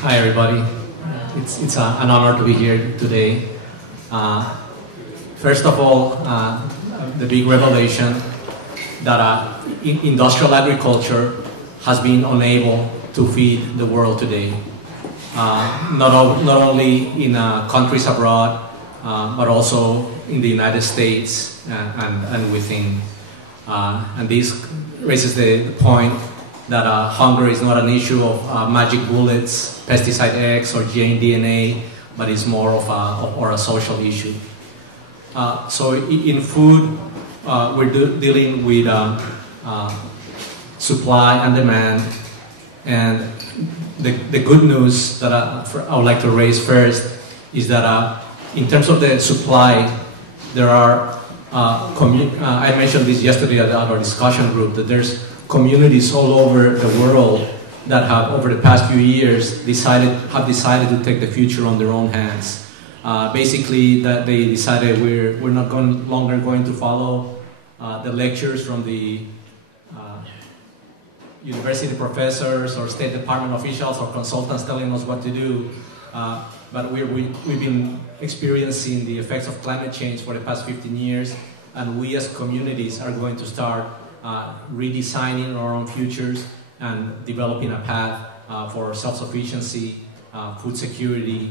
Hi everybody. It's an honor to be here today. First of all, the big revelation that industrial agriculture has been unable to feed the world today. Not only in countries abroad, but also in the United States and within. And this raises the point that hunger is not an issue of magic bullets, pesticide X, or gene DNA, but it's more of a social issue. So in food, we're dealing with supply and demand, and the good news that I would like to raise first is that in terms of the supply, there are, I mentioned this yesterday at our discussion group, that there's communities all over the world that have, over the past few years, have decided to take the future on their own hands. Basically, that they decided we're not longer going to follow the lectures from the university professors or State Department officials or consultants telling us what to do. But we've been experiencing the effects of climate change for the past 15 years, and we as communities are going to start redesigning our own futures and developing a path for self-sufficiency, food security,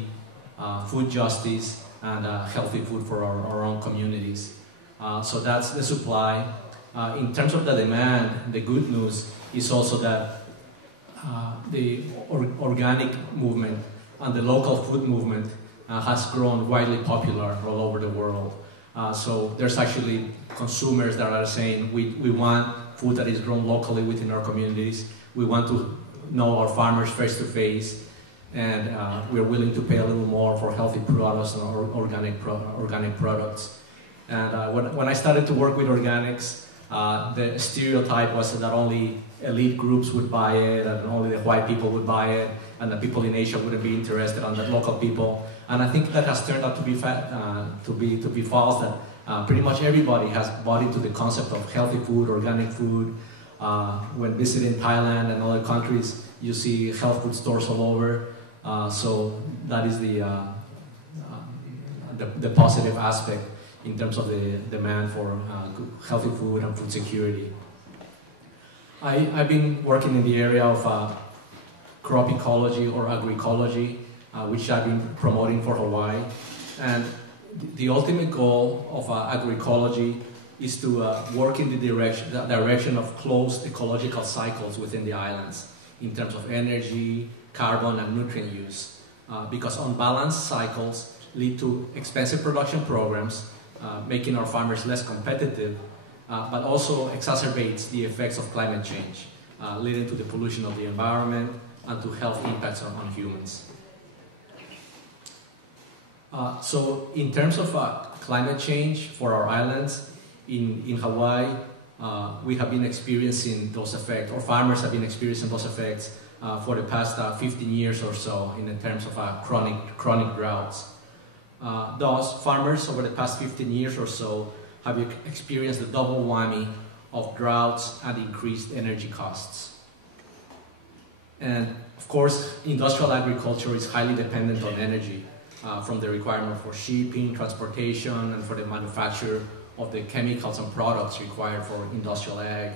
food justice, and healthy food for our own communities. So that's the supply. In terms of the demand, the good news is also that the organic movement and the local food movement has grown widely popular all over the world. So there's actually consumers that are saying we want food that is grown locally within our communities. We want to know our farmers face to face, and we're willing to pay a little more for healthy products and organic products. And when I started to work with organics, the stereotype was that only elite groups would buy it, and only the white people would buy it, and the people in Asia wouldn't be interested on the local people. And I think that has turned out to be false. That pretty much everybody has bought into the concept of healthy food, organic food. When visiting Thailand and other countries, you see health food stores all over. So that is the positive aspect in terms of the demand for healthy food and food security. I've been working in the area of crop ecology or agroecology, which I've been promoting for Hawaii. And the ultimate goal of agroecology is to work in the direction of closed ecological cycles within the islands in terms of energy, carbon, and nutrient use. Because unbalanced cycles lead to expensive production programs, making our farmers less competitive, but also exacerbates the effects of climate change, leading to the pollution of the environment and to health impacts on humans. So in terms of climate change for our islands, in Hawaii, we have been experiencing those effects, or farmers have been experiencing those effects for the past 15 years or so in terms of chronic droughts. Thus, farmers over the past 15 years or so have experienced the double whammy of droughts and increased energy costs. And of course, industrial agriculture is highly dependent on energy, from the requirement for shipping, transportation, and for the manufacture of the chemicals and products required for industrial ag.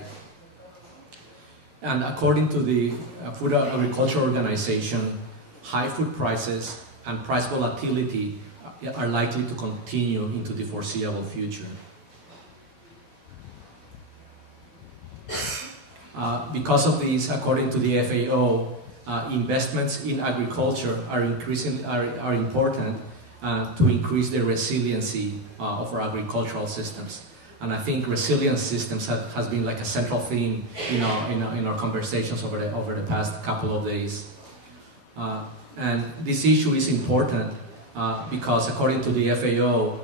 And according to the Food Agriculture Organization, high food prices and price volatility are likely to continue into the foreseeable future. Because of this, according to the FAO, investments in agriculture are important to increase the resiliency of our agricultural systems. And I think resilience systems has been like a central theme in our conversations over the past couple of days. And this issue is important because according to the FAO,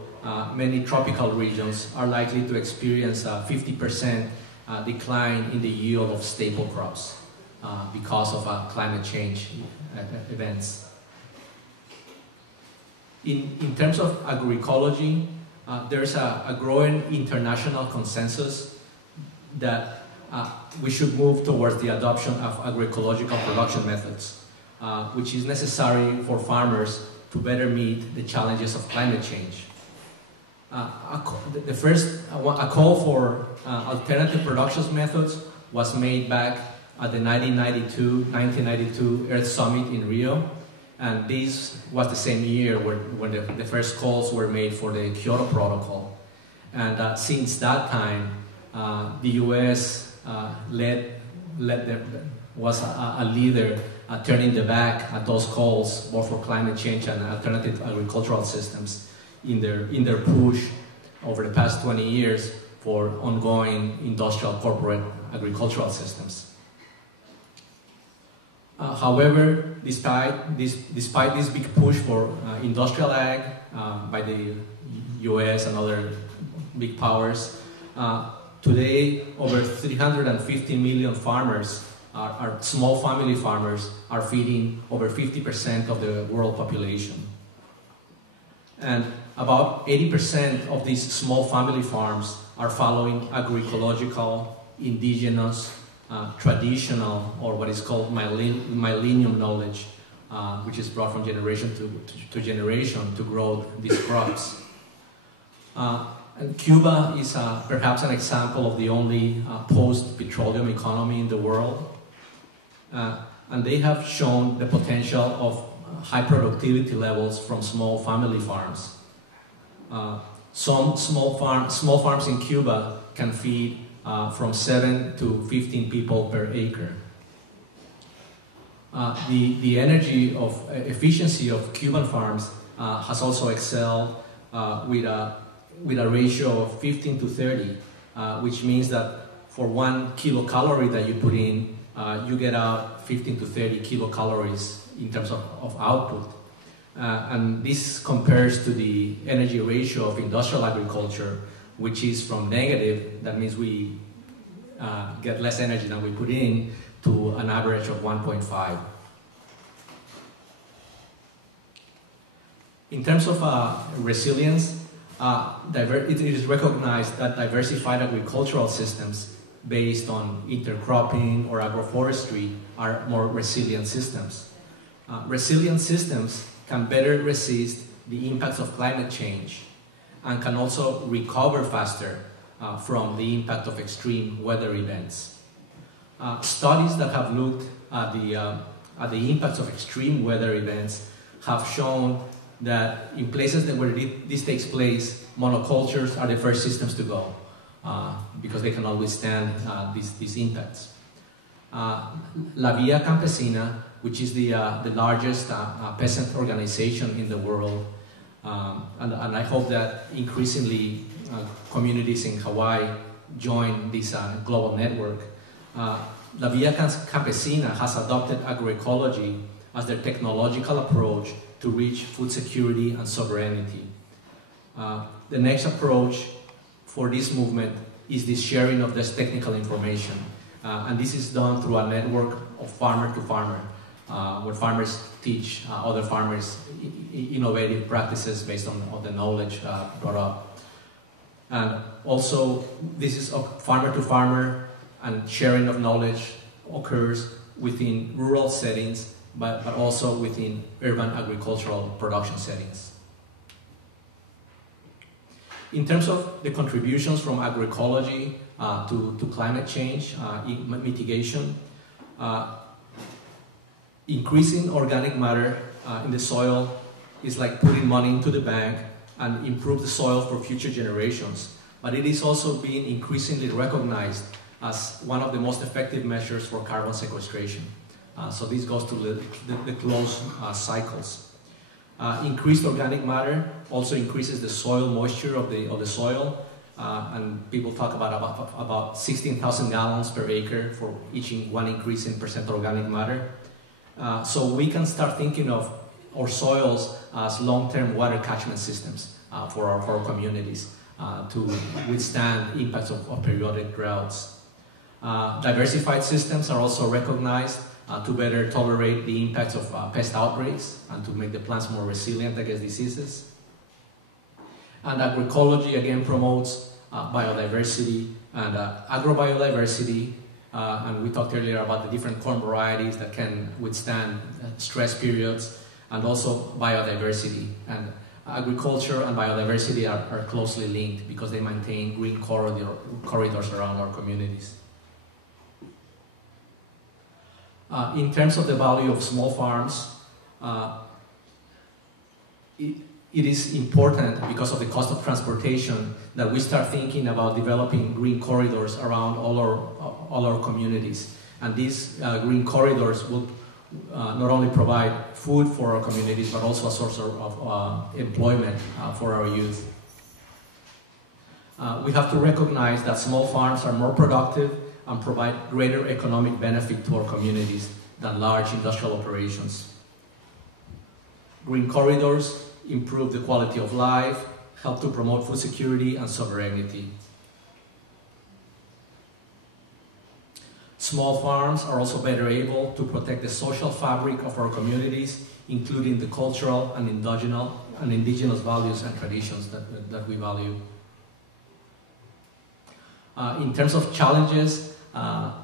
many tropical regions are likely to experience a 50% decline in the yield of staple crops because of climate change events. In terms of agroecology, there's a growing international consensus that we should move towards the adoption of agroecological production methods. which is necessary for farmers to better meet the challenges of climate change. A call for alternative production methods was made back at the 1992 Earth Summit in Rio, and this was the same year when the first calls were made for the Kyoto Protocol. And since that time, the U.S. was a leader turning the back at those calls, both for climate change and alternative agricultural systems, in their push over the past 20 years for ongoing industrial corporate agricultural systems. However, despite this big push for industrial ag by the US and other big powers, today over 350 million farmers, are small family farmers, are feeding over 50% of the world population. And about 80% of these small family farms are following agroecological, indigenous, traditional, or what is called millennium knowledge, which is brought from generation to generation to grow these crops. And Cuba is perhaps an example of the only post-petroleum economy in the world. And they have shown the potential of high productivity levels from small family farms. Some small farms in Cuba can feed from 7 to 15 people per acre. The energy efficiency of Cuban farms has also excelled with a ratio of 15 to 30, which means that for 1 kilocalorie that you put in, you get out 15 to 30 kilocalories in terms of output. And this compares to the energy ratio of industrial agriculture, which is from negative, that means we get less energy than we put in, to an average of 1.5. In terms of resilience, it is recognized that diversified agricultural systems based on intercropping or agroforestry are more resilient systems. Resilient systems can better resist the impacts of climate change and can also recover faster from the impact of extreme weather events. Studies that have looked at the impacts of extreme weather events have shown that in places where this takes place, monocultures are the first systems to go because they can withstand these impacts. La Via Campesina, which is the largest peasant organization in the world, and I hope that increasingly communities in Hawaii join this global network. La Via Campesina has adopted agroecology as their technological approach to reach food security and sovereignty. The next approach for this movement is the sharing of this technical information. And this is done through a network of farmer to farmer, where farmers teach other farmers innovative practices based on the knowledge brought up. And also, this is farmer to farmer, and sharing of knowledge occurs within rural settings, but also within urban agricultural production settings. In terms of the contributions from agroecology to climate change mitigation, increasing organic matter in the soil is like putting money into the bank and improve the soil for future generations. But it is also being increasingly recognized as one of the most effective measures for carbon sequestration. So this goes to the closed cycles. Increased organic matter also increases the soil moisture of the soil, and people talk about 16,000 gallons per acre for each one increase in percent organic matter. So we can start thinking of our soils as long-term water catchment systems for our communities to withstand impacts of periodic droughts. Diversified systems are also recognized to better tolerate the impacts of pest outbreaks and to make the plants more resilient against diseases. And agroecology again promotes biodiversity, and agrobiodiversity and we talked earlier about the different corn varieties that can withstand stress periods, and also biodiversity. And agriculture and biodiversity are closely linked because they maintain green corridors around our communities. In terms of the value of small farms, it is important because of the cost of transportation that we start thinking about developing green corridors around all our communities. And these green corridors will not only provide food for our communities, but also a source of employment for our youth. We have to recognize that small farms are more productive and provide greater economic benefit to our communities than large industrial operations. Green corridors improve the quality of life, help to promote food security and sovereignty. Small farms are also better able to protect the social fabric of our communities, including the cultural and indigenous values and traditions that we value. In terms of challenges,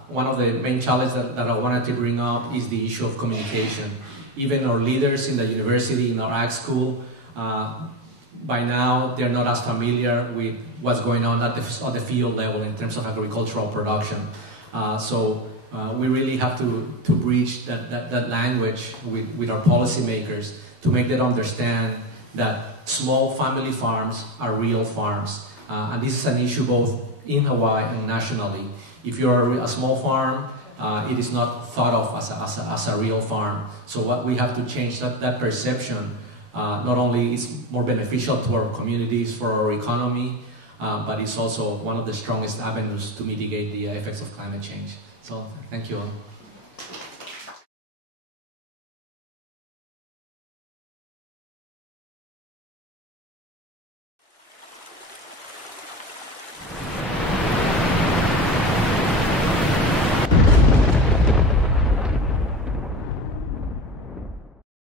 one of the main challenges that I wanted to bring up is the issue of communication. Even our leaders in the university, in our ag school, by now they're not as familiar with what's going on at the field level in terms of agricultural production. So we really have to bridge that language with our policymakers to make them understand that small family farms are real farms. And this is an issue both in Hawaii and nationally. If you're a small farm, it is not thought of as a real farm. So what we have to change that perception. Not only is more beneficial to our communities, for our economy, but it's also one of the strongest avenues to mitigate the effects of climate change. So thank you all.